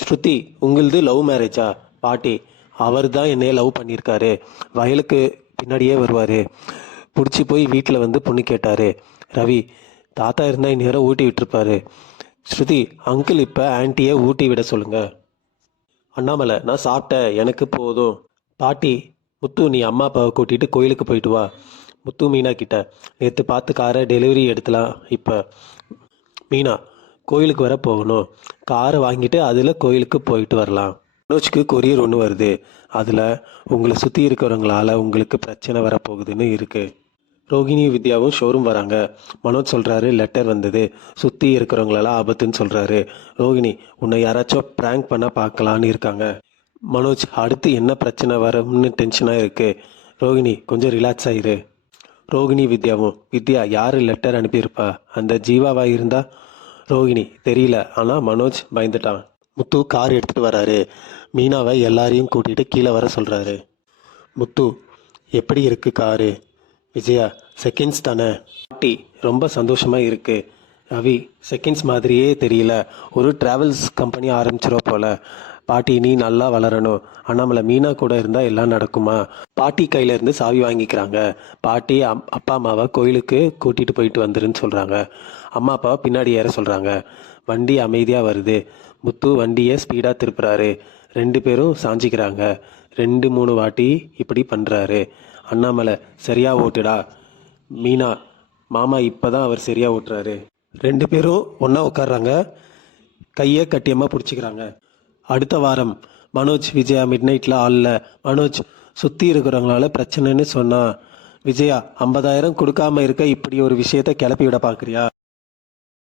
ஸ்ருதி, உங்களுது லவ் மேரேஜா? பாட்டி, அவர் தான் என்னைய லவ் பண்ணியிருக்காரு. வயலுக்கு பின்னாடியே வருவார். பிடிச்சி போய் வீட்டில் வந்து பொண்ணு கேட்டார். ரவி, தாத்தா இருந்தால் இந்நேரம் ஊட்டி விட்டுருப்பாரு. ஸ்ருதி, அங்கிள் இப்போ ஆன்ட்டியை ஊட்டி விட சொல்லுங்க. அண்ணாமலை, நான் சாப்பிட்டேன், எனக்கு போதும். பாட்டி, முத்து, நீ அம்மா அப்பாவை கூட்டிகிட்டு கோயிலுக்கு போயிட்டு வா. முத்து மீனா கிட்ட, நேற்று பார்த்து காரை டெலிவரி எடுக்கலாம். இப்போ மீனா, கோயிலுக்கு வர போகணும். காரை வாங்கிட்டு அதில் கோயிலுக்கு போயிட்டு வரலாம். மனோஜ்க்கு கொரியர் ஒன்று வருது. அதில் உங்களை சுற்றி இருக்கிறவங்களால உங்களுக்கு பிரச்சனை வரப்போகுதுன்னு இருக்குது. ரோகிணி வித்யாவும் ஷோரூம் வராங்க. மனோஜ் சொல்கிறாரு, லெட்டர் வந்தது, சுற்றி இருக்கிறவங்களால ஆபத்துன்னு சொல்கிறாரு. ரோகிணி, உன்னை யாராச்சும் ப்ராங்க் பண்ண பார்க்கலான்னு இருக்காங்க. மனோஜ், அடுத்து என்ன பிரச்சனை வரும்னு டென்ஷனாக இருக்குது. ரோகிணி, கொஞ்சம் ரிலாக்ஸ் ஆயிரு. ரோகிணி வித்யாவும், வித்யா, யார் லெட்டர் அனுப்பியிருப்பா? அந்த ஜீவாவா இருந்தா? ரோகிணி, தெரியல, ஆனால் மனோஜ் பயந்துட்டான். முத்து கார் எடுத்துகிட்டு வராரு. மீனாவை எல்லாரையும் கூட்டிகிட்டு கீழே வர சொல்கிறாரு. முத்து, எப்படி இருக்கு காரு? விஜயா, செகண்ட்ஸ் தானே. பாட்டி, ரொம்ப சந்தோஷமாக இருக்குது. ரவி, செகண்ட்ஸ் மாதிரியே தெரியல, ஒரு டிராவல்ஸ் கம்பெனி ஆரம்பிச்சிரும் போல. பாட்டி, நீ நல்லா வளரணும். அண்ணாமலை, மீனா கூட இருந்தால் எல்லாம் நடக்குமா? பாட்டி கையிலேருந்து சாவி வாங்கிக்கிறாங்க. பாட்டி அப்பா அம்மாவை கோயிலுக்கு கூட்டிகிட்டு போயிட்டு வந்துருன்னு சொல்கிறாங்க. அம்மா அப்பாவை பின்னாடி ஏற சொல்கிறாங்க. வண்டி அமைதியாக வருது. முத்து வண்டியை ஸ்பீடாக திருப்புறாரு. 2 பேரும் சாஞ்சிக்கிறாங்க. 2-3 வாட்டி இப்படி பண்ணுறாரு. அண்ணாமலை, சரியா ஓட்டுடா. மீனா, மாமா இப்போ தான் அவர் சரியாக ஓட்டுறாரு. 2 பேரும் ஒன்றா உட்காடுறாங்க. கையை கட்டியமாக பிடிச்சிக்கிறாங்க. அடுத்த வாரம். மனோஜ், விஜயா மிட் நைட்டில் ஆளில். மனோஜ், சுற்றி இருக்கிறவங்களால பிரச்சனைன்னு சொன்னா. விஜயா, 50,000 கொடுக்காம இருக்க இப்படி ஒரு விஷயத்த கிளப்பி விட பார்க்குறியா?